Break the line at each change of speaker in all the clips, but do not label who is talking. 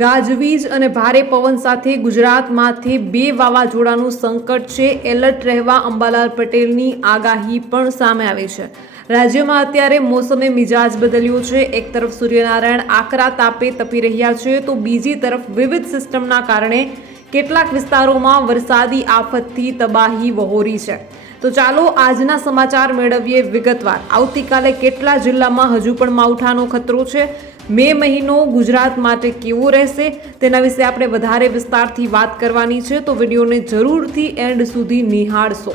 ગાજવીજ અને ભારે પવન સાથે ગુજરાતમાંથી બે વાવાઝોડાનું સંકટ છે. એલર્ટ રહેવા અંબાલાલ પટેલની આગાહી પણ સામે આવી છે. રાજ્યમાં અત્યારે મોસમે મિજાજ બદલ્યો છે. એક તરફ સૂર્યનારાયણ આકરા તાપે તપી રહ્યા છે, તો બીજી તરફ વિવિધ સિસ્ટમના કારણે કેટલાક વિસ્તારોમાં વરસાદી આફતથી તબાહી વહોરી છે. તો ચાલો આજના સમાચાર મેળવીએ વિગતવાર. આવતીકાલે કેટલા જિલ્લામાં હજુ પણ માવઠાનો ખતરો છે? મે મહિનો ગુજરાત માટે કેવો રહેશે તેના વિશે આપણે વધારે વિસ્તારથી વાત કરવાની છે, તો વિડીયોને જરૂરથી એન્ડ સુધી નિહાળશો.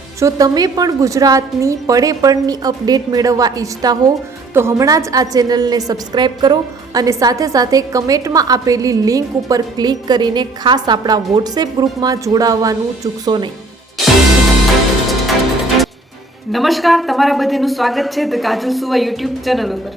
જો તમે પણ ગુજરાતની પડે પડની અપડેટ મેળવવા ઈચ્છતા હો તો હમણાં જ આ ચેનલને સબસ્ક્રાઇબ કરો અને સાથે સાથે કમેન્ટમાં આપેલી લિંક ઉપર ક્લિક કરીને ખાસ આપણા વોટ્સએપ ગ્રુપમાં જોડાવવાનું ચૂકશો નહીં. નમસ્કાર તમારા બધાનું સ્વાગત છે ધ કાજુ સુવા યુટ્યુબ ચેનલ ઉપર.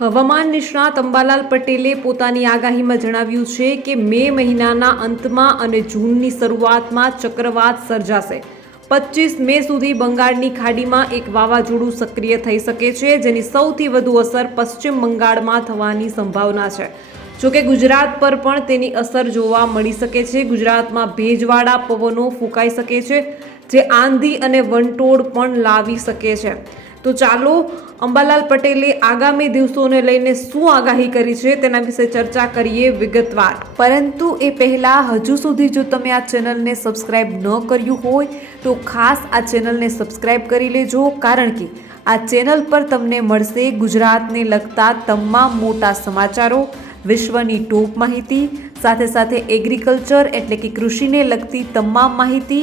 હવામાન નિષ્ણાત અંબાલાલ પટેલે પોતાની આગાહીમાં જણાવ્યું છે કે મે મહિનાના અંતમાં અને જૂનની શરૂઆતમાં ચક્રવાત સર્જાશે. પચીસ મે સુધી બંગાળની ખાડીમાં એક વાવાઝોડું સક્રિય થઈ શકે છે, જેની સૌથી વધુ અસર પશ્ચિમ બંગાળમાં થવાની સંભાવના છે. જોકે ગુજરાત પર પણ તેની અસર જોવા મળી શકે છે. ગુજરાતમાં ભેજવાળા પવનો ફૂંકાઈ શકે છે, જે આંધી અને વંટોળ પણ લાવી શકે છે. તો ચાલો, અંબાલાલ પટેલે આગામી દિવસોને લઈને શું આગાહી કરી છે તેના વિશે ચર્ચા કરીએ વિગતવાર. પરંતુ એ પહેલાં હજુ સુધી જો તમે આ ચેનલને સબસ્ક્રાઇબ ન કર્યું હોય, તો ખાસ આ ચેનલને સબસ્ક્રાઇબ કરી લેજો, કારણ કે આ ચેનલ પર તમને મળશે ગુજરાતને લગતા તમામ મોટા સમાચારો, વિશ્વની ટોપ માહિતી, સાથે સાથે એગ્રીકલ્ચર એટલે કે કૃષિને લગતી તમામ માહિતી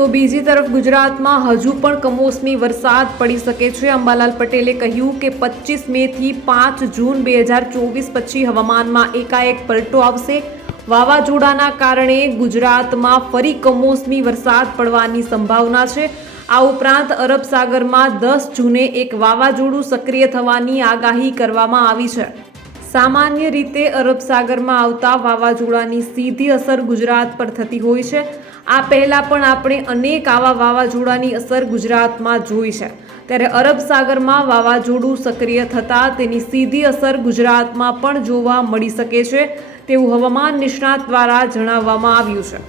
તો બીજી તરફ ગુજરાતમાં હજુ પણ કમોસમી વરસાદ પડી શકે છે. અંબાલાલ પટેલે કહ્યું કે પચીસ મેથી પાંચ જૂન બે હજાર ચોવીસ પછી હવામાનમાં એકાએક પલટો આવશે. વાવાઝોડાના કારણે ગુજરાતમાં ફરી કમોસમી વરસાદ પડવાની સંભાવના છે. આ ઉપરાંત અરબ સાગરમાં દસ જૂને એક વાવાઝોડું સક્રિય થવાની આગાહી કરવામાં આવી છે. સામાન્ય રીતે અરબ સાગરમાં આવતા વાવાઝોડાની સીધી અસર ગુજરાત પર થતી હોય છે. આ પહેલાં પણ આપણે અનેક આવા વાવાઝોડાની અસર ગુજરાતમાં જોઈ છે. ત્યારે અરબ સાગરમાં વાવાઝોડું સક્રિય થતાં તેની સીધી અસર ગુજરાતમાં પણ જોવા મળી શકે છે તેવું હવામાન નિષ્ણાત દ્વારા જણાવવામાં આવ્યું છે.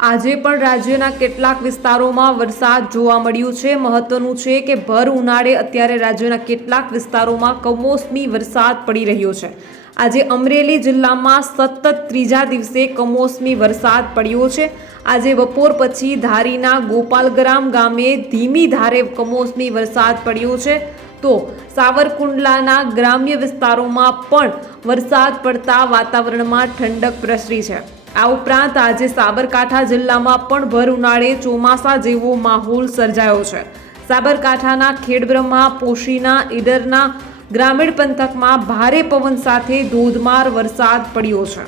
આજે પણ રાજ્યના કેટલાક વિસ્તારોમાં વરસાદ જોવા મળ્યું છે. મહત્વનું છે કે ભર ઉનાળે અત્યારે રાજ્યના કેટલાક વિસ્તારોમાં કમોસમી વરસાદ પડી રહ્યો છે. આજે અમરેલી જિલ્લામાં સતત ત્રીજા દિવસે કમોસમી વરસાદ પડ્યો છે. આજે બપોર પછી ધારીના ગોપાલગ્રામ ગામે ધીમી ધારે કમોસમી વરસાદ પડ્યો છે. તો સાવરકુંડલાના ગ્રામ્ય વિસ્તારોમાં પણ વરસાદ પડતા વાતાવરણમાં ઠંડક પ્રસરી છે. આ ઉપરાંત આજે સાબરકાંઠા જિલ્લામાં પણ ભર ઉનાળે ચોમાસા જેવો માહોલ સર્જાયો છે. સાબરકાંઠાના ખેડબ્રહ્મા પોશીના ઈડરના ગ્રામીણ પંથકમાં ભારે પવન સાથે ધોધમાર વરસાદ પડ્યો છે.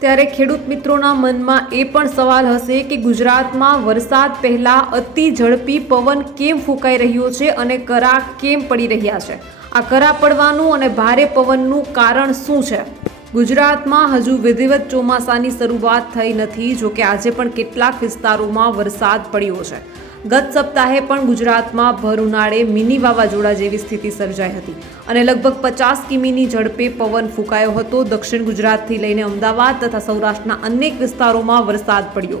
ત્યારે ખેડૂત મિત્રોના મનમાં એ પણ સવાલ હશે કે ગુજરાતમાં વરસાદ પહેલાં અતિ ઝડપી પવન કેમ ફૂંકાઈ રહ્યો છે અને કરા કેમ પડી રહ્યા છે? આ કરા પડવાનું અને ભારે પવનનું કારણ શું છે? ગુજરાતમાં હજુ વિધિવત ચોમાસાની શરૂઆત થઈ નથી, જોકે આજે પણ કેટલાક વિસ્તારોમાં વરસાદ પડ્યો છે. ગત સપ્તાહે પણ ગુજરાતમાં ભર ઉનાળે મિની વાવાઝોડા જેવી સ્થિતિ સર્જાઈ હતી અને લગભગ પચાસ કિમીની ઝડપે પવન ફૂંકાયો હતો. દક્ષિણ ગુજરાતથી લઈને અમદાવાદ તથા સૌરાષ્ટ્રના અનેક વિસ્તારોમાં વરસાદ પડ્યો.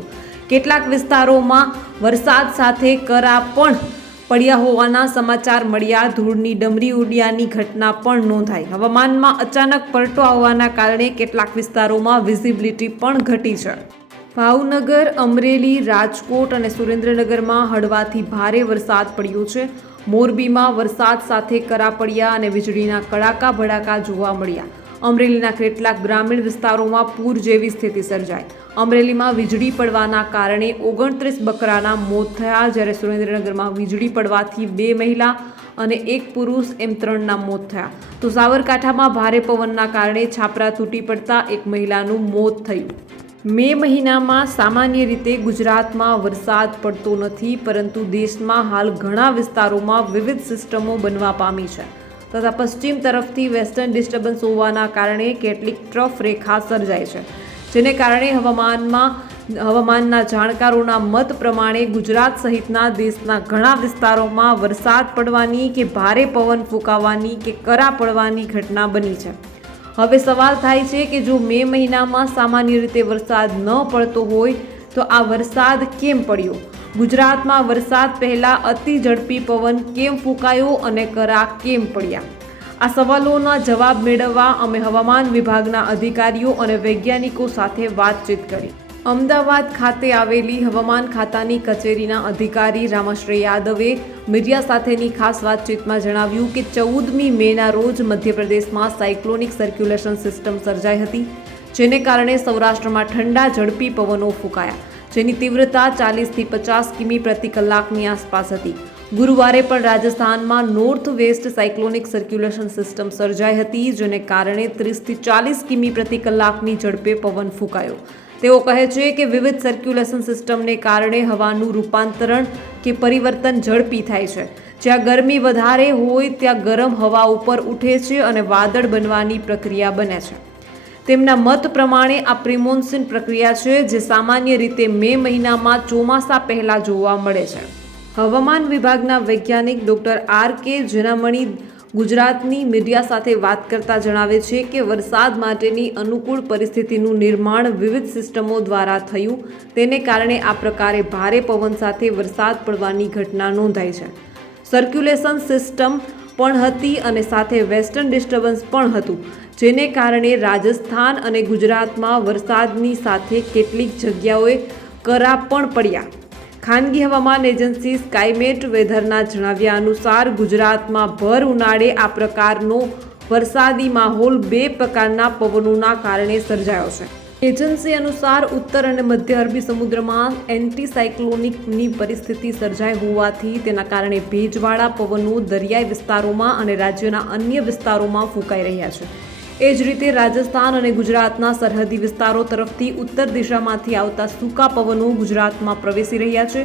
કેટલાક વિસ્તારોમાં વરસાદ સાથે કરા પણ પડ્યા હોવાના સમાચાર મળ્યા. ધૂળની ડમરી ઉડ્યાની ઘટના પણ નોંધાઈ. હવામાનમાં અચાનક પલટો આવવાના કારણે કેટલાક વિસ્તારોમાં વિઝિબિલિટી પણ ઘટી છે. ભાવનગર, અમરેલી, રાજકોટ અને સુરેન્દ્રનગરમાં હળવાથી ભારે વરસાદ પડ્યો છે. મોરબીમાં વરસાદ સાથે કરા પડ્યા અને વીજળીના કડાકા ભડાકા જોવા મળ્યા. અમરેલીના કેટલાક ગ્રામીણ વિસ્તારોમાં પૂર જેવી સ્થિતિ સર્જાઈ. અમરેલીમાં વીજળી પડવાના કારણે ઓગણત્રીસ બકરાના મોત થયા, જ્યારે સુરેન્દ્રનગરમાં વીજળી પડવાથી બે મહિલા અને એક પુરુષ એમ ત્રણના મોત થયા. તો સાબરકાંઠામાં ભારે પવનના કારણે છાપરા તૂટી પડતા એક મહિલાનું મોત થયું. મે મહિનામાં સામાન્ય રીતે ગુજરાતમાં વરસાદ પડતો નથી, પરંતુ દેશમાં હાલ ઘણા વિસ્તારોમાં વિવિધ સિસ્ટમો બનવા પામી છે. તથા પશ્ચિમ તરફથી વેસ્ટર્ન ડિસ્ટર્બન્સ હોવાના કારણે કેટલીક ટ્રફ રેખા સર્જાય છે, જેને કારણે હવામાનમાં, હવામાનના જાણકારોના મત પ્રમાણે ગુજરાત સહિતના દેશના ઘણા વિસ્તારોમાં વરસાદ પડવાની કે ભારે પવન ફૂંકાવાની કે કરા પડવાની ઘટના બની છે. હવે સવાલ થાય છે કે જો મે મહિનામાં સામાન્ય રીતે વરસાદ ન પડતો હોય, તો આ વરસાદ કેમ પડ્યો? ગુજરાતમાં વરસાદ પહેલાં અતિ ઝડપી પવન કેમ ફૂંકાયો અને કરા કેમ પડ્યા? આ સવાલોના જવાબ મેળવવા અમે હવામાન વિભાગના અધિકારીઓ અને વૈજ્ઞાનિકો સાથે વાતચીત કરી. અમદાવાદ ખાતે આવેલી હવામાન ખાતાની કચેરીના અધિકારી રામશ્રી યાદવે મીડિયા સાથેની ખાસ વાતચીતમાં જણાવ્યું કે ચૌદમી મેના રોજ મધ્યપ્રદેશમાં સાયક્લોનિક સર્ક્યુલેશન સિસ્ટમ સર્જાઈ હતી, જેને કારણે સૌરાષ્ટ્રમાં ઠંડા ઝડપી પવનો ફૂંકાયા, જેની તીવ્રતા ચાલીસથી પચાસ કિમી પ્રતિ કલાકની આસપાસ હતી. ગુરુવારે પણ રાજસ્થાનમાં north west cyclonic circulation system સર્જાઈ હતી, જેને કારણે ત્રીસથી ચાલીસ કિમી પ્રતિ કલાકની ઝડપે પવન ફૂંકાયો. તેઓ કહે છે કે વિવિધ સર્ક્યુલેશન સિસ્ટમને કારણે હવાનું રૂપાંતરણ કે પરિવર્તન ઝડપી થાય છે. જ્યાં ગરમી વધારે હોય, ત્યાં ગરમ હવા ઉપર ઉઠે છે અને વાદળ બનવાની પ્રક્રિયા બને છે. તેમના મત પ્રમાણે આ પ્રિમોન્સિન પ્રક્રિયા છે, જે સામાન્ય રીતે મે મહિનામાં ચોમાસા પહેલાં જોવા મળે છે. હવામાન વિભાગના વૈજ્ઞાનિક ડોક્ટર આર કે જનામણી ગુજરાતની મીડિયા સાથે વાત કરતા જણાવે છે કે વરસાદ માટેની અનુકૂળ પરિસ્થિતિનું નિર્માણ વિવિધ સિસ્ટમો દ્વારા થયું. તેને કારણે આ પ્રકારે ભારે પવન સાથે વરસાદ પડવાની ઘટના નોંધાઈ છે. સર્ક્યુલેશન સિસ્ટમ પણ હતી અને સાથે વેસ્ટર્ન ડિસ્ટર્બન્સ પણ હતું, જેને કારણે રાજસ્થાન અને ગુજરાતમાં વરસાદની સાથે કેટલીક જગ્યાઓએ કરા પણ પડ્યા. ખાનગી હવામાન એજન્સી સ્કાયમેટ વેધરના જણાવ્યા અનુસાર ગુજરાતમાં ભર ઉનાળે આ પ્રકારનો વરસાદી માહોલ બે પ્રકારના પવનોના કારણે સર્જાયો છે. એજન્સી અનુસાર ઉત્તર અને મધ્ય અરબી સમુદ્રમાં એન્ટીસાયક્લોનિકની પરિસ્થિતિ સર્જાઈ હોવાથી તેના કારણે ભેજવાળા પવનો દરિયાઈ વિસ્તારોમાં અને રાજ્યના અન્ય વિસ્તારોમાં ફૂંકાઈ રહ્યા છે. એ જ રીતે રાજસ્થાન અને ગુજરાતના સરહદી વિસ્તારો તરફથી ઉત્તર દિશામાંથી આવતા સૂકા પવનો ગુજરાતમાં પ્રવેશી રહ્યા છે.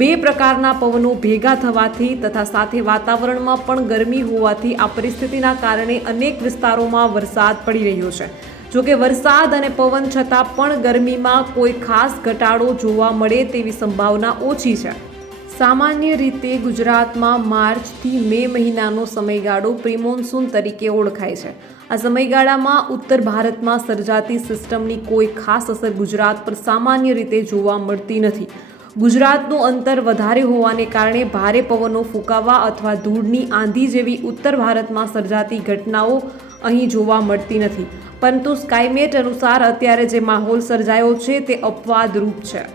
બે પ્રકારના પવનો ભેગા થવાથી તથા સાથે વાતાવરણમાં પણ ગરમી હોવાથી આ પરિસ્થિતિના કારણે અનેક વિસ્તારોમાં વરસાદ પડી રહ્યો છે. જોકે વરસાદ અને પવન છતાં પણ ગરમીમાં કોઈ ખાસ ઘટાડો જોવા મળે તેવી સંભાવના ઓછી છે. સામાન્ય રીતે ગુજરાતમાં માર્ચથી મે મહિનાનો સમયગાળો પ્રિમોન્સૂન તરીકે ઓળખાય છે. આ સમયગાળામાં ઉત્તર ભારતમાં સર્જાતી સિસ્ટમની કોઈ ખાસ અસર ગુજરાત પર સામાન્ય રીતે જોવા મળતી નથી. ગુજરાતનું અંતર વધારે હોવાને કારણે ભારે પવનો ફૂંકાવા અથવા ધૂળની આંધી જેવી ઉત્તર ભારતમાં સર્જાતી ઘટનાઓ અહીં જોવા મળતી નથી. પરંતુ સ્કાયમેટ અનુસાર અત્યારે જે માહોલ સર્જાયો છે તે અપવાદરૂપ છે.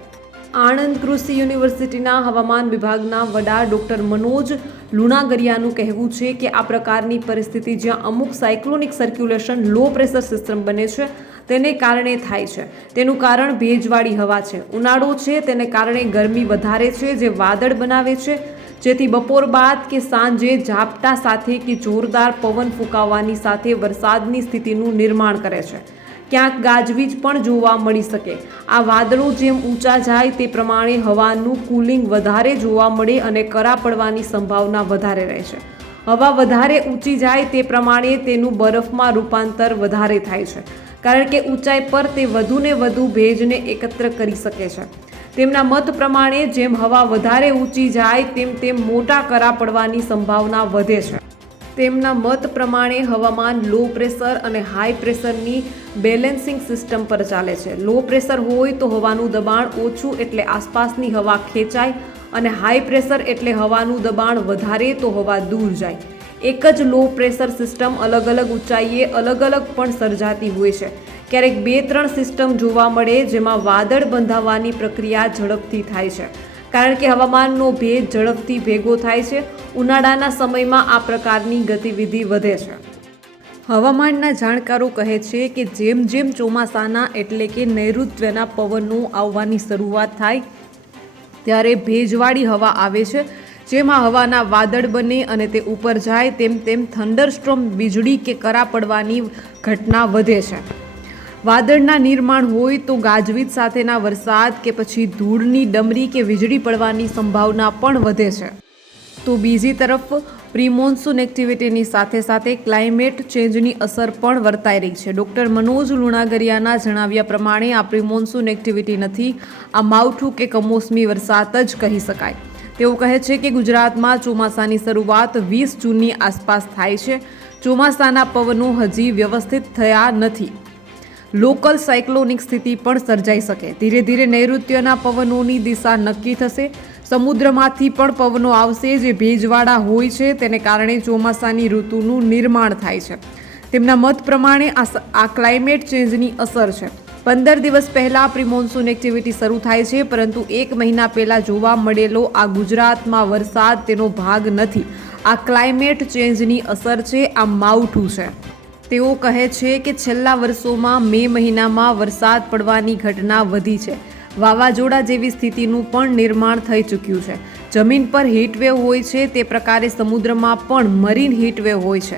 આણંદ કૃષિ યુનિવર્સિટીના હવામાન વિભાગના વડા ડોક્ટર મનોજ લુણાગરિયાનું કહેવું છે કે આ પ્રકારની પરિસ્થિતિ જ્યાં અમુક cyclonic circulation low pressure system બને છે, તેને કારણે થાય છે. તેનું કારણ ભેજવાળી હવા છે. ઉનાળો છે, તેને કારણે ગરમી વધારે છે, જે વાદળ બનાવે છે, જેથી બપોર બાદ કે સાંજે ઝાપટા સાથે કે જોરદાર પવન ફૂંકાવાની સાથે વરસાદની સ્થિતિનું નિર્માણ કરે છે. ક્યાંક ગાજવીજ પણ જોવા મળી શકે. આ વાદળો જેમ ઊંચા જાય તે પ્રમાણે હવાનું કુલિંગ વધારે જોવા મળે અને કરા પડવાની સંભાવના વધારે રહે છે. હવા વધારે ઊંચી જાય તે પ્રમાણે તેનું બરફમાં રૂપાંતર વધારે થાય છે. કારણ કે ઊંચાઈ પર તે વધુને વધુ ભેજને એકત્ર કરી શકે છે. તેમના મત પ્રમાણે જેમ હવા વધારે ઊંચી જાય તેમ તેમ મોટા કરા પડવાની સંભાવના વધે છે. તેમના મત પ્રમાણે હવામાન લો પ્રેશર અને હાઈ પ્રેશરની બેલેન્સિંગ સિસ્ટમ પર ચાલે છે. લો પ્રેશર હોય તો હવાનું દબાણ ઓછું એટલે આસપાસની હવા ખેંચાય અને હાઈ પ્રેશર એટલે હવાનું દબાણ વધારે તો હવા દૂર જાય. એક જ લો પ્રેશર સિસ્ટમ અલગ અલગ ઊંચાઈએ અલગ અલગ પણ સર્જાતી હોય છે. ક્યારેક બે ત્રણ સિસ્ટમ જોવા મળે જેમાં વાદળ બંધાવવાની પ્રક્રિયા ઝડપથી થાય છે. કારણ કે હવામાનનો ભેદ ઝડપથી ભેગો થાય છે. ઉનાળાના સમયમાં આ પ્રકારની ગતિવિધિ વધે છે. હવામાનના જાણકારો કહે છે કે જેમ જેમ ચોમાસાના એટલે કે નૈઋત્યના પવનો આવવાની શરૂઆત થાય, ત્યારે ભેજવાળી હવા આવે છે. જેમાં હવાના વાદળ બને અને તે ઉપર જાય, તેમ તેમ થંડરસ્ટ્રોમ વીજળી કે કરા પડવાની ઘટના વધે છે. વાદળના નિર્માણ હોય તો ગાજવીજ સાથેના વરસાદ કે પછી ધૂળની ડમરી કે વીજળી પડવાની સંભાવના પણ વધે છે. તો બીજી તરફ પ્રી મોન્સૂન એક્ટિવિટીની સાથે સાથે ક્લાઇમેટ ચેન્જની અસર પણ વર્તાઈ રહી છે. ડૉક્ટર મનોજ લુણાગરિયાના જણાવ્યા પ્રમાણે, આ પ્રી મોન્સૂન એક્ટિવિટી નથી, આ માવઠું કે કમોસમી વરસાદ જ કહી શકાય. તેઓ કહે છે કે ગુજરાતમાં ચોમાસાની શરૂઆત વીસ જૂનની આસપાસ થાય છે. ચોમાસાના પવનો હજી વ્યવસ્થિત થયા નથી. લોકલ સાયક્લોનિક સ્થિતિ પણ સર્જાઈ શકે. ધીરે ધીરે નૈઋત્યના પવનોની દિશા નક્કી થશે. સમુદ્રમાંથી પણ પવનો આવશે જે ભેજવાળા હોય છે, તેને કારણે ચોમાસાની ઋતુનું નિર્માણ થાય છે. તેમના મત પ્રમાણે આ ક્લાઇમેટ ચેન્જની અસર છે. પંદર દિવસ પહેલાં પ્રિમોન્સૂન એક્ટિવિટી શરૂ થાય છે, પરંતુ એક મહિના પહેલાં જોવા મળેલો આ ગુજરાતમાં વરસાદ તેનો ભાગ નથી. આ ક્લાઇમેટ ચેન્જની અસર છે, આ માવઠું છે. તેઓ કહે છે કે છેલ્લા વર્ષોમાં મે મહિનામાં વરસાદ પડવાની ઘટના વધી છે. વાવાઝોડા જેવી સ્થિતિનું પણ નિર્માણ થઈ ચૂક્યું છે. જમીન પર હીટવેવ હોય છે, તે પ્રકારે સમુદ્રમાં પણ મરીન હીટવેવ હોય છે.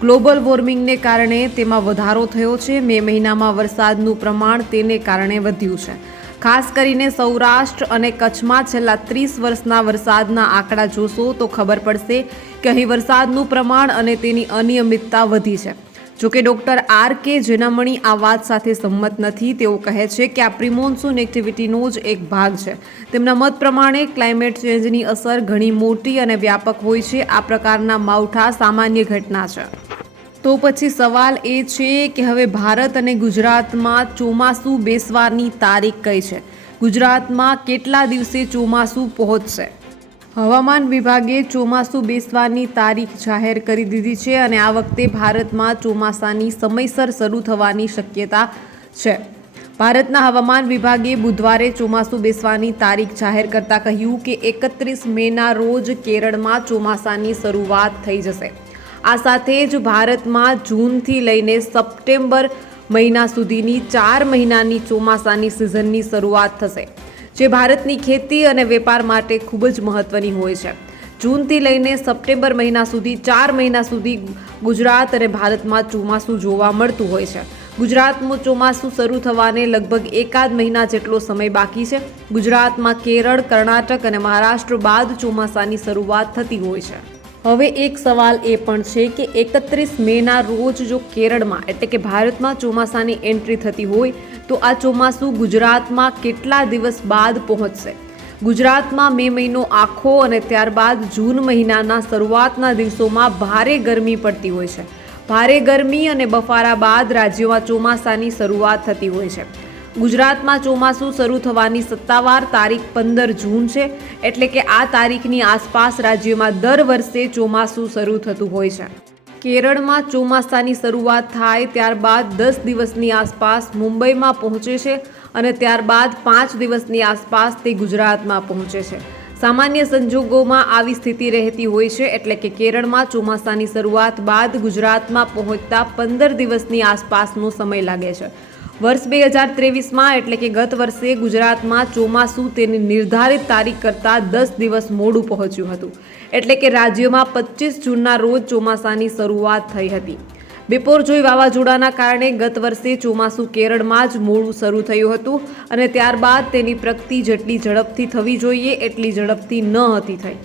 ગ્લોબલ વોર્મિંગને કારણે તેમાં વધારો થયો છે, મે મહિનામાં વરસાદનું પ્રમાણ તેને કારણે વધ્યું છે. ખાસ કરીને સૌરાષ્ટ્ર અને કચ્છમાં છેલ્લા ત્રીસ વર્ષના વરસાદના આંકડા જોશો તો ખબર પડશે કે અહીં વરસાદનું પ્રમાણ અને તેની અનિયમિતતા વધી છે. જોકે ડોક્ટર આર કે જેનામણી આ વાત સાથે સંમત નથી, તેઓ કહે છે કે આ પ્રિમોન્સૂન એક્ટિવિટીનો જ એક ભાગ છે. તેમના મત પ્રમાણે ક્લાઇમેટ ચેન્જની અસર ઘણી મોટી અને વ્યાપક હોય છે. આ પ્રકારના માવઠા સામાન્ય ઘટના છે. તો પછી સવાલ એ છે કે હવે ભારત અને ગુજરાતમાં ચોમાસું બેસવાની તારીખ કઈ છે? ગુજરાતમાં કેટલા દિવસે ચોમાસું પહોંચશે? હવામાન વિભાગે ચોમાસું બેસવાની તારીખ જાહેર કરી દીધી છે અને આ વખતે ભારતમાં ચોમાસાની સમયસર શરૂ થવાની શક્યતા છે. ભારતના હવામાન વિભાગે બુધવારે ચોમાસું બેસવાની તારીખ જાહેર કરતા કહ્યું કે એકત્રીસ મેના રોજ કેરળમાં ચોમાસાની શરૂઆત થઈ જશે. આ સાથે જ ભારતમાં જૂનથી લઈને સપ્ટેમ્બર મહિના સુધીની ચાર મહિનાની ચોમાસાની સિઝનની શરૂઆત થશે. જે ભારતની ખેતી અને વેપાર માટે ખૂબ જ મહત્વની હોય છે. જૂનથી લઈને સપ્ટેમ્બર મહિના સુધી ચાર મહિના સુધી ગુજરાત અને ભારતમાં ચોમાસું જોવા મળતું હોય છે. ગુજરાતમાં ચોમાસું શરૂ થવાને લગભગ એકાદ મહિના જેટલો સમય બાકી છે. ગુજરાતમાં કેરળ, કર્ણાટક અને મહારાષ્ટ્ર બાદ ચોમાસાની શરૂઆત થતી હોય છે. હવે એક સવાલ એ પણ છે કે એકત્રીસ મેના રોજ જો કેરળમાં, એટલે કે ભારતમાં ચોમાસાની એન્ટ્રી થતી હોય, તો આ ચોમાસું ગુજરાતમાં કેટલા દિવસ બાદ પહોંચશે? ગુજરાતમાં મે મહિનો આખો અને ત્યારબાદ જૂન મહિનાના શરૂઆતના દિવસોમાં ભારે ગરમી પડતી હોય છે. ભારે ગરમી અને બફારા બાદ રાજ્યોમાં ચોમાસાની શરૂઆત થતી હોય છે. ગુજરાતમાં ચોમાસું શરૂ થવાની સત્તાવાર તારીખ પંદર જૂન છે. એટલે કે આ તારીખની આસપાસ રાજ્યમાં દર વર્ષે ચોમાસું શરૂ થતું હોય છે. કેરળમાં ચોમાસાની શરૂઆત થાય ત્યારબાદ દસ દિવસની આસપાસ મુંબઈમાં પહોંચે છે અને ત્યારબાદ પાંચ દિવસની આસપાસ તે ગુજરાતમાં પહોંચે છે. સામાન્ય સંજોગોમાં આવી સ્થિતિ રહેતી હોય છે એટલે કે કેરળમાં ચોમાસાની શરૂઆત બાદ ગુજરાતમાં પહોંચતા પંદર દિવસની આસપાસનો સમય લાગે છે. વર્ષ બે હજાર ત્રેવીસમાં એટલે કે ગત વર્ષે ગુજરાતમાં ચોમાસું તેની નિર્ધારિત તારીખ કરતાં દસ દિવસ મોડું પહોંચ્યું હતું. એટલે કે રાજ્યમાં પચીસ જૂનના રોજ ચોમાસાની શરૂઆત થઈ હતી. બિપોરજોય વાવાઝોડાના કારણે ગત વર્ષે ચોમાસું કેરળમાં જ મોડું શરૂ થયું હતું અને ત્યારબાદ તેની પ્રગતિ જેટલી ઝડપથી થવી જોઈએ, એટલી ઝડપથી ન હતી થઈ.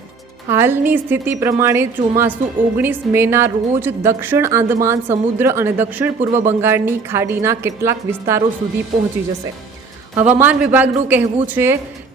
હાલની સ્થિતિ પ્રમાણે ચોમાસું ઓગણીસ મેના રોજ દક્ષિણ આંદમાન સમુદ્ર અને દક્ષિણ પૂર્વ બંગાળની ખાડીના કેટલાક વિસ્તારો સુધી પહોંચી જશે. હવામાન વિભાગનું કહેવું છે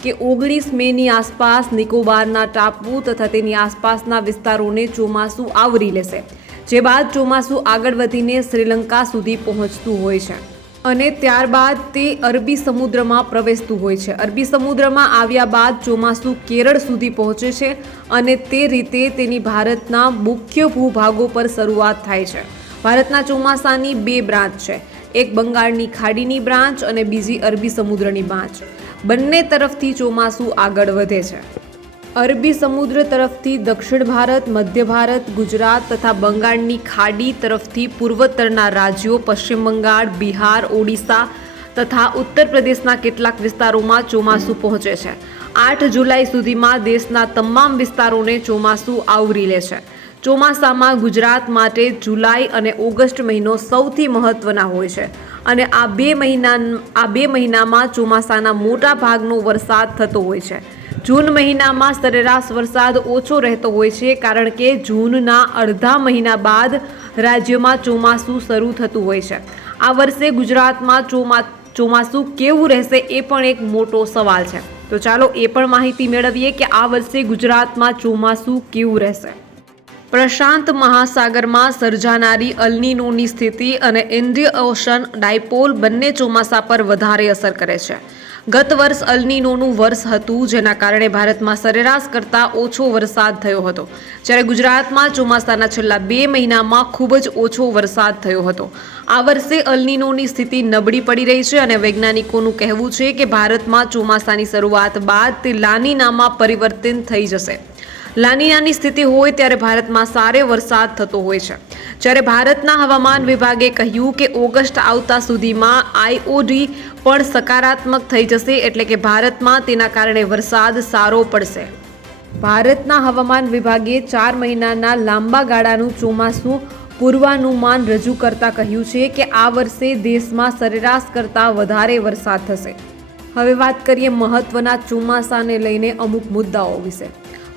કે ઓગણીસ મેની આસપાસ નિકોબારના ટાપુ તથા તેની આસપાસના વિસ્તારોને ચોમાસું આવરી લેશે, જે બાદ ચોમાસું આગળ વધીને શ્રીલંકા સુધી પહોંચતું હોય છે. અને ત્યારબાદ તે અરબી સમુદ્રમાં પ્રવેશતું હોય છે. અરબી સમુદ્રમાં આવ્યા બાદ ચોમાસું કેરળ સુધી પહોંચે છે અને તે રીતે તેની ભારતના મુખ્ય ભૂભાગો પર શરૂઆત થાય છે. ભારતના ચોમાસાની બે બ્રાન્ચ છે. એક બંગાળની ખાડીની બ્રાન્ચ અને બીજી અરબી સમુદ્રની બ્રાન્ચ. બંને તરફથી ચોમાસું આગળ વધે છે. અરબી સમુદ્ર તરફથી દક્ષિણ ભારત, મધ્ય ભારત, ગુજરાત તથા બંગાળની ખાડી તરફથી પૂર્વોત્તરના રાજ્યો, પશ્ચિમ બંગાળ, બિહાર, ઓડિશા તથા ઉત્તર પ્રદેશના કેટલાક વિસ્તારોમાં ચોમાસું પહોંચે છે. આઠ જુલાઈ સુધીમાં દેશના તમામ વિસ્તારોને ચોમાસું આવરી લે છે. ચોમાસામાં ગુજરાત માટે જુલાઈ અને ઓગસ્ટ મહિનો સૌથી મહત્ત્વના હોય છે અને આ બે મહિના, આ બે મહિનામાં ચોમાસાના મોટા ભાગનો વરસાદ થતો હોય છે. જૂન મહિનામાં સરેરાશ વરસાદ ઓછો રહેતો હોય છે, કારણ કે જૂનના અડધા મહિના બાદ રાજ્યમાં ચોમાસું શરૂ થતું હોય છે. આ વર્ષે ગુજરાતમાં ચોમા, ચોમાસું કેવું રહેશે એ પણ એક મોટો સવાલ છે. તો ચાલો એ પણ માહિતી મેળવીએ કે આ વર્ષે ગુજરાતમાં ચોમાસું કેવું રહેશે. પ્રશાંત મહાસાગરમાં સર્જાનારી અલ્નીનોની સ્થિતિ અને ઇન્ડિયન ઓશન ડાયપોલ બંને ચોમાસા પર વધારે અસર કરે છે. ગત વર્ષ અલ્નિનોનું વર્ષ હતું, જેના કારણે ભારતમાં સરેરાશ કરતાં ઓછો વરસાદ થયો હતો. જ્યારે ગુજરાતમાં ચોમાસાના છેલ્લા બે મહિનામાં ખૂબ જ ઓછો વરસાદ થયો હતો. આ વર્ષે અલ્નિનોની સ્થિતિ નબળી પડી રહી છે અને વૈજ્ઞાનિકોનું કહેવું છે કે ભારતમાં ચોમાસાની શરૂઆત બાદ તે લાનીનામાં પરિવર્તન થઈ જશે. લાનીનાની સ્થિતિ હોય ત્યારે ભારતમાં સારે વરસાદ થતો હોય છે. જ્યારે ભારતના હવામાન વિભાગે કહ્યું કે ઓગસ્ટ આવતા સુધીમાં આઈઓડી પણ સકારાત્મક થઈ જશે એટલે કે ભારતમાં તેના કારણે વરસાદ સારો પડશે. ભારતના હવામાન વિભાગે ચાર મહિનાના લાંબા ગાળાનું ચોમાસું પૂર્વાનુમાન રજૂ કરતા કહ્યું છે કે આ વર્ષે દેશમાં સરેરાશ કરતાં વધારે વરસાદ થશે. હવે વાત કરીએ મહત્વના ચોમાસાને લઈને અમુક મુદ્દાઓ વિશે.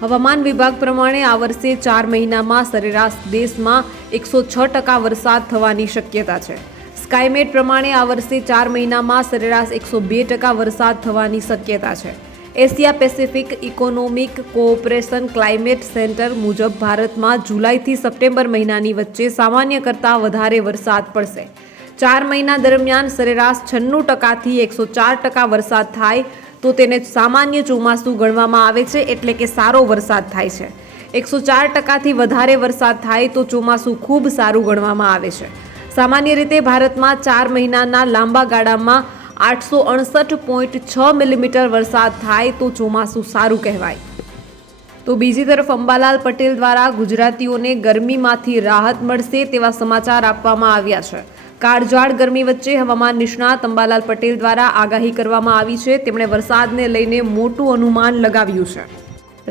હવામાન વિભાગ પ્રમાણે આ વર્ષે ચાર મહિનામાં સરેરાશ દેશમાં એકસો છ ટકા વરસાદ થવાની શક્યતા છે. સ્કાયમેટ પ્રમાણે આ વર્ષે ચાર મહિનામાં સરેરાશ એકસો બે ટકા વરસાદ થવાની શક્યતા છે. Asia Pacific economic cooperation climate centre મુજબ ભારતમાં જુલાઈથી સપ્ટેમ્બર મહિનાની વચ્ચે સામાન્ય કરતાં વધારે વરસાદ પડશે. ચાર મહિના દરમિયાન સરેરાશ છન્નું ટકાથી એકસો ચાર ટકા વરસાદ થાય તો તેને સામાન્ય ચોમાસું ગણવામાં આવે છે એટલે કે સારો વરસાદ થાય છે. એકસો ચાર ટકાથી વધારે વરસાદ થાય તો ચોમાસું ખૂબ સારું ગણવામાં આવે છે. સામાન્ય રીતે ભારતમાં ચાર મહિનાના લાંબા ગાળામાં આઠસો અડસઠ પોઈન્ટ છ મિલીમીટર વરસાદ થાય તો ચોમાસું સારું કહેવાય. તો બીજી તરફ અંબાલાલ પટેલ દ્વારા ગુજરાતીઓને ગરમીમાંથી રાહત મળશે તેવા સમાચાર આપવામાં આવ્યા છે. કાળઝાળ ગરમી વચ્ચે હવામાન નિષ્ણાત અંબાલાલ પટેલ દ્વારા આગાહી કરવામાં આવી છે. તેમણે વરસાદને લઈને મોટું અનુમાન લગાવ્યું છે.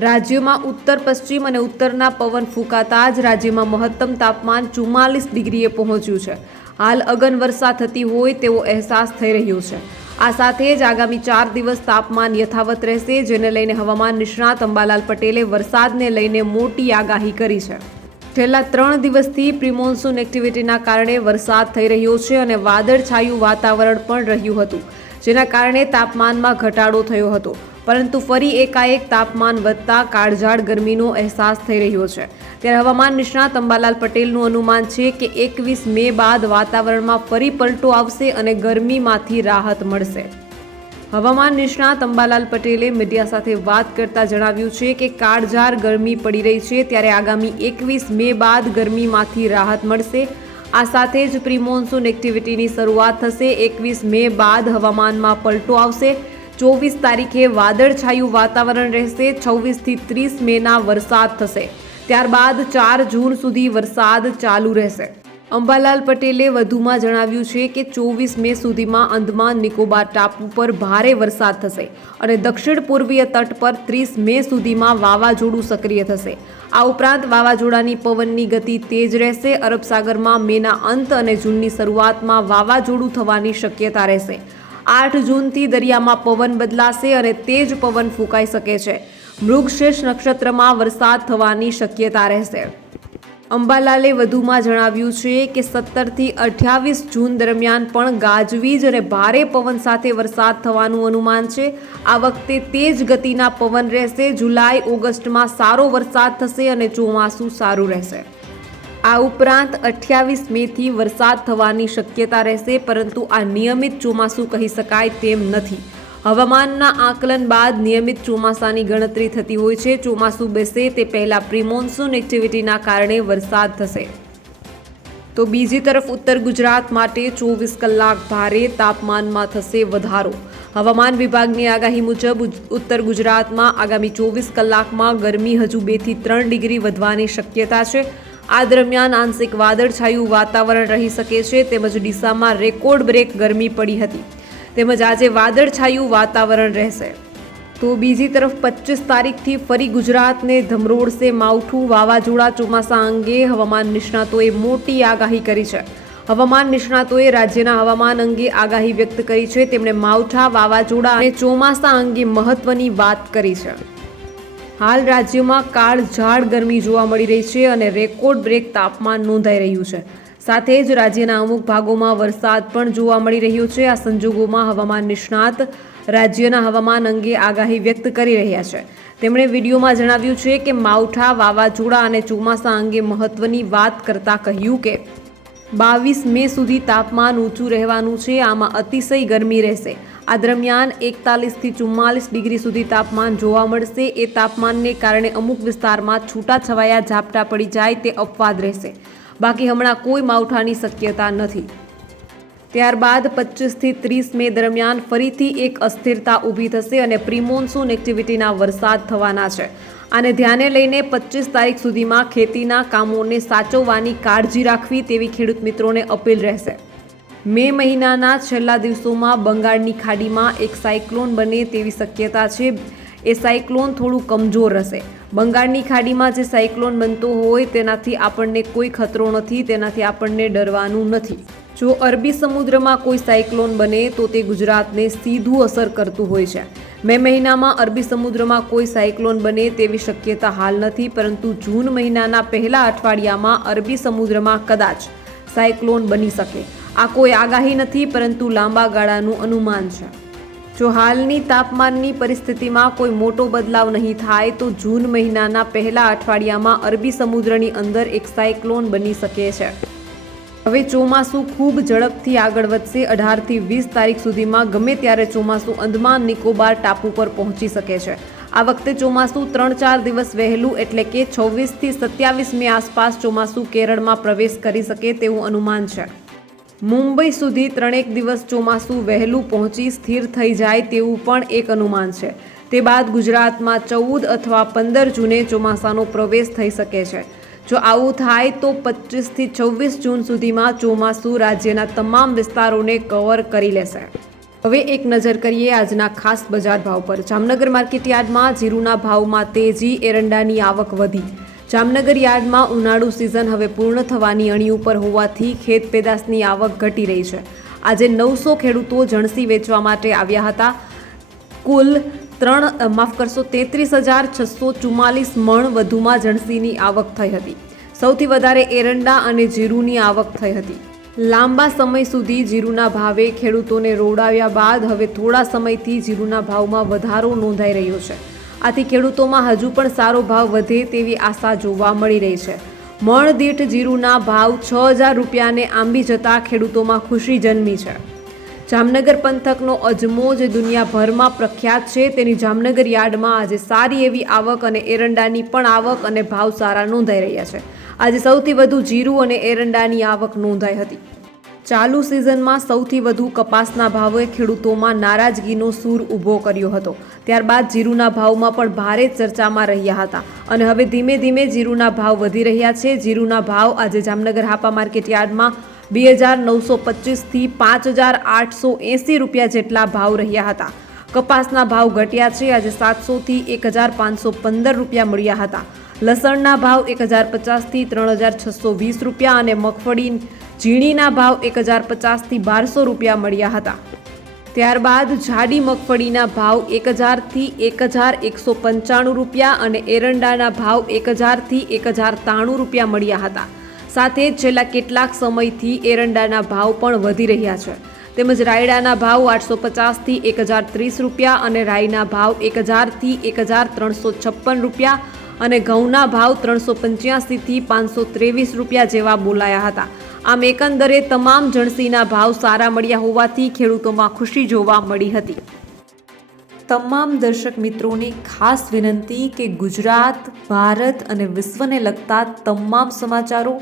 રાજ્યમાં ઉત્તર, પશ્ચિમ અને ઉત્તરના પવન ફૂંકાતા જ રાજ્યમાં મહત્તમ તાપમાન ચુમ્માલીસ ડિગ્રીએ પહોંચ્યું છે. હાલ અગન વર્ષા થતી હોય તેવો અહેસાસ થઈ રહ્યો છે. આ સાથે જ આગામી ચાર દિવસ તાપમાન યથાવત રહેશે, જેને લઈને હવામાન નિષ્ણાત અંબાલાલ પટેલે વરસાદને લઈને મોટી આગાહી કરી છે. છેલ્લા ત્રણ દિવસથી પ્રિમોન્સૂન એક્ટિવિટીના કારણે વરસાદ થઈ રહ્યો છે અને વાદળછાયું વાતાવરણ પણ રહ્યું હતું, જેના કારણે તાપમાનમાં ઘટાડો થયો હતો. પરંતુ ફરી એકાએક તાપમાન વધતા કાળઝાળ ગરમીનો અહેસાસ થઈ રહ્યો છે. ત્યારે હવામાન નિષ્ણાત અંબાલાલ પટેલનું અનુમાન છે કે એકવીસ મે બાદ વાતાવરણમાં ફરી પલટો આવશે અને ગરમીમાંથી રાહત મળશે. હવામાન નિષ્ણાત અંબાલાલ પટેલે મીડિયા સાથે વાત કરતા જણાવ્યું છે કે કાળઝાળ ગરમી પડી રહી છે ત્યારે આગામી એકવીસ મે બાદ ગરમીમાંથી રાહત મળશે. આ સાથે જ પ્રિમોન્સુન એક્ટિવિટીની શરૂઆત થશે. એકવીસ મે બાદ હવામાનમાં પલટો આવશે. ચોવીસ તારીખે વાદળછાયું વાતાવરણ રહેશે. છવ્વીસથી ત્રીસ મેના વરસાદ થશે. ત્યારબાદ ચાર જૂન સુધી વરસાદ ચાલુ રહેશે. અંબાલાલ પટેલે વધુમાં જણાવ્યું છે કે ચોવીસ મે સુધીમાં અંદમાન નિકોબાર ટાપુ પર ભારે વરસાદ થશે અને દક્ષિણ પૂર્વીય તટ પર ત્રીસ મે સુધીમાં વાવાઝોડું સક્રિય થશે. આ ઉપરાંત વાવાઝોડાની પવનની ગતિ તેજ રહેશે, અરબ સાગરમાં મેના અંત અને જૂનની શરૂઆતમાં વાવાઝોડું થવાની શક્યતા રહેશે. આઠ જૂનથી દરિયામાં પવન બદલાશે અને તેજ પવન ફૂંકાઈ શકે છે. મૃગશેષ નક્ષત્રમાં વરસાદ થવાની શક્યતા રહેશે. અંબાલાલે વધુમાં જણાવ્યું છે કે સત્તરથી અઠ્યાવીસ જૂન દરમિયાન પણ ગાજવીજ અને ભારે પવન સાથે વરસાદ થવાનું અનુમાન છે. આ વખતે તેજ ગતિના પવન રહેશે. જુલાઈ, ઓગસ્ટમાં સારો વરસાદ થશે અને ચોમાસું સારું રહેશે. આ ઉપરાંત અઠ્યાવીસ મેથી વરસાદ થવાની શક્યતા રહેશે, પરંતુ આ નિયમિત ચોમાસું કહી શકાય તેમ નથી. હવામાનના આકલન બાદ નિયમિત ચોમાસાની ગણતરી થતી હોય છે. ચોમાસું બેસે તે પહેલા પ્રિમોન્સૂન એક્ટિવિટીના કારણે વરસાદ થશે. તો બીજી તરફ ઉત્તર ગુજરાત માટે ચોવીસ કલાક ભારે તાપમાનમાં થશે વધારો. હવામાન વિભાગની આગાહી મુજબ ઉત્તર ગુજરાતમાં આગામી ચોવીસ કલાકમાં ગરમી હજુ બેથી ત્રણ ડિગ્રી વધવાની શક્યતા છે. આ દરમિયાન આંશિક વાદળછાયું વાતાવરણ રહી શકે છે. તેમજ ડીસામાં રેકોર્ડ બ્રેક ગરમી પડી હતી. તેમજ આજે વાદળછાયું વાતાવરણ રહેશે. તો બીજી તરફ પચીસ તારીખથી ફરી ગુજરાતને ધમરોડશે માવઠું. વાવાઝોડા ચોમાસા અંગે હવામાન નિષ્ણાતોએ મોટી આગાહી કરી છે. હવામાન નિષ્ણાતોએ રાજ્યના હવામાન અંગે આગાહી વ્યક્ત કરી છે. તેમણે માવઠા, વાવાઝોડા અને ચોમાસા અંગે મહત્વની વાત કરી છે. હાલ રાજ્યમાં કાળઝાળ ગરમી જોવા મળી રહી છે અને રેકોર્ડ બ્રેક તાપમાન નોંધાઈ રહ્યું છે. સાથે જ રાજ્યના અમુક ભાગોમાં વરસાદ પણ જોવા મળી રહ્યો છે. આ સંજોગોમાં હવામાન નિષ્ણાત રાજ્યના હવામાન અંગે આગાહી વ્યક્ત કરી રહ્યા છે. તેમણે વિડીયોમાં જણાવ્યું છે કે માવઠા, વાવાઝોડા અને ચોમાસા અંગે મહત્વની વાત કરતા કહ્યું કે બાવીસ મે સુધી તાપમાન ઊંચું રહેવાનું છે. આમાં અતિશય ગરમી રહેશે. આ દરમિયાન એકતાલીસથી ચુમ્માલીસ ડિગ્રી સુધી તાપમાન જોવા મળશે. એ તાપમાનને કારણે અમુક વિસ્તારમાં છૂટાછવાયા ઝાપટા પડી જાય તે અપવાદ રહેશે. બાકી હમણાં કોઈ માવઠાની શક્યતા નથી. ત્યારબાદ પચીસથી ત્રીસ મે દરમિયાન ફરીથી એક અસ્થિરતા ઊભી થશે અને પ્રિમોન્સૂન એક્ટિવિટીના વરસાદ થવાના છે. આને ધ્યાને લઈને પચીસ તારીખ સુધીમાં ખેતીના કામોને સાચવવાની કાળજી રાખવી તેવી ખેડૂત મિત્રોને અપીલ રહેશે. મે મહિનાના છેલ્લા દિવસોમાં બંગાળની ખાડીમાં એક સાયક્લોન બને તેવી શક્યતા છે. એ સાયક્લોન થોડું કમજોર રહેશે બંગાળની ખાડીમાં જે સાયક્લોન બનતો હોય તેનાથી આપણને કોઈ ખતરો નથી, તેનાથી આપણને ડરવાનું નથી. જો અરબી સમુદ્રમાં કોઈ સાયક્લોન બને, તો તે ગુજરાતને સીધું અસર કરતું હોય છે. મે મહિનામાં અરબી સમુદ્રમાં કોઈ સાયક્લોન બને તેવી શક્યતા હાલ નથી, પરંતુ જૂન મહિનાના પહેલા અઠવાડિયામાં અરબી સમુદ્રમાં કદાચ સાયક્લોન બની શકે. આ કોઈ આગાહી નથી, પરંતુ લાંબા ગાળાનું અનુમાન છે. જો હાલની તાપમાનની પરિસ્થિતિમાં કોઈ મોટો બદલાવ નહીં થાય, તો જૂન મહિનાના પહેલા અઠવાડિયામાં અરબી સમુદ્રની અંદર એક સાયક્લોન બની શકે છે. હવે ચોમાસું ખૂબ ઝડપથી આગળ વધશે. અઢારથી વીસ તારીખ સુધીમાં ગમે ત્યારે ચોમાસું અંદમાન, નિકોબાર, ટાપુ પર પહોંચી શકે છે. આ વખતે ચોમાસું ત્રણ ચાર દિવસ વહેલું એટલે કે છવ્વીસથી સત્યાવીસ મે આસપાસ ચોમાસું કેરળમાં પ્રવેશ કરી શકે તેવું અનુમાન છે. મુંબઈ સુધી ત્રણેક દિવસ ચોમાસું વહેલું પહોંચી સ્થિર થઈ જાય તેવું પણ એક અનુમાન છે. તે બાદ ગુજરાતમાં ચૌદ અથવા પંદર જૂને ચોમાસાનો પ્રવેશ થઈ શકે છે. જો આવું થાય તો પચીસથી છવ્વીસ જૂન સુધીમાં ચોમાસું રાજ્યના તમામ વિસ્તારોને કવર કરી લેશે. હવે એક નજર કરીએ આજના ખાસ બજાર ભાવ પર. જામનગર માર્કેટ યાર્ડમાં જીરુના ભાવમાં તેજી, એરંડાની આવક વધી. જામનગર યાર્ડમાં ઉનાળુ સિઝન હવે પૂર્ણ થવાની અણી ઉપર હોવાથી ખેત પેદાશની આવક ઘટી રહી છે. આજે નવસો ખેડૂતો જણસી વેચવા માટે આવ્યા હતા. કુલ ત્રણ માફ કરશો, તેત્રીસ હજાર છસો ચુમ્માલીસ મણ વધુમાં જણસીની આવક થઈ હતી. સૌથી વધારે એરંડા અને જીરુની આવક થઈ હતી. લાંબા સમય સુધી જીરુના ભાવે ખેડૂતોને રોડાવ્યા બાદ હવે થોડા સમયથી જીરુના ભાવમાં વધારો નોંધાઈ રહ્યો છે. આથી ખેડૂતોમાં હજુ પણ સારો ભાવ વધે તેવી આશા જોવા મળી રહી છે. મણ દીઠ જીરુના ભાવ છ હજાર રૂપિયાને આંબી જતા ખેડૂતોમાં ખુશી જન્મી છે. જામનગર પંથકનો અજમો જે દુનિયાભરમાં પ્રખ્યાત છે, તેની જામનગર યાર્ડમાં આજે સારી એવી આવક અને એરંડાની પણ આવક અને ભાવ સારા નોંધાઈ રહ્યા છે. આજે સૌથી વધુ જીરું અને એરંડાની આવક નોંધાઈ હતી. ચાલુ સિઝનમાં સૌથી વધુ કપાસના ભાવે ખેડૂતોમાં નારાજગીનો સૂર ઊભો કર્યો હતો. ત્યારબાદ જીરુના ભાવમાં પણ ભારે ચર્ચામાં રહ્યા હતા અને હવે ધીમે ધીમે જીરુના ભાવ વધી રહ્યા છે. જીરુના ભાવ આજે જામનગર હાપા માર્કેટ યાર્ડમાં બે હજાર નવસો પચીસથી પાંચ હજાર આઠસો એંસી રૂપિયા જેટલા ભાવ રહ્યા હતા. કપાસના ભાવ ઘટ્યા છે. આજે સાતસોથી એક હજાર પાંચસો પંદર રૂપિયા મળ્યા હતા. લસણના ભાવ એક હજાર પચાસથી ત્રણ હજાર છસો વીસ રૂપિયા અને મગફળી ઝીણીના ભાવ એક હજાર પચાસથી બારસો રૂપિયા મળ્યા હતા. ત્યારબાદ જાડી મગફળીના ભાવ એક હજારથી એક હજાર એકસો પંચાણું રૂપિયા અને એરંડાના ભાવ એક હજારથી એક હજાર ત્રાણું રૂપિયા મળ્યા હતા. સાથે છેલ્લા કેટલાક સમયથી એરંડાના ભાવ પણ વધી રહ્યા છે. તેમજ રાયડાના ભાવ આઠસો પચાસથી એક હજાર ત્રીસ રૂપિયા અને રાઈના ભાવ એક હજારથી એક હજાર ત્રણસો છપ્પન રૂપિયા અને ઘઉંના ભાવ ત્રણસો પંચ્યાસીથી પાંચસો ત્રેવીસ રૂપિયા જેવા બોલાયા હતા. આમ એકંદરે તમામ જણસીના ભાવ સારા મળ્યા હોવાથી ખેડૂતોમાં ખુશી જોવા મળી હતી. તમામ દર્શક મિત્રોને ખાસ વિનંતી કે ગુજરાત, ભારત અને વિશ્વને લગતા તમામ સમાચારો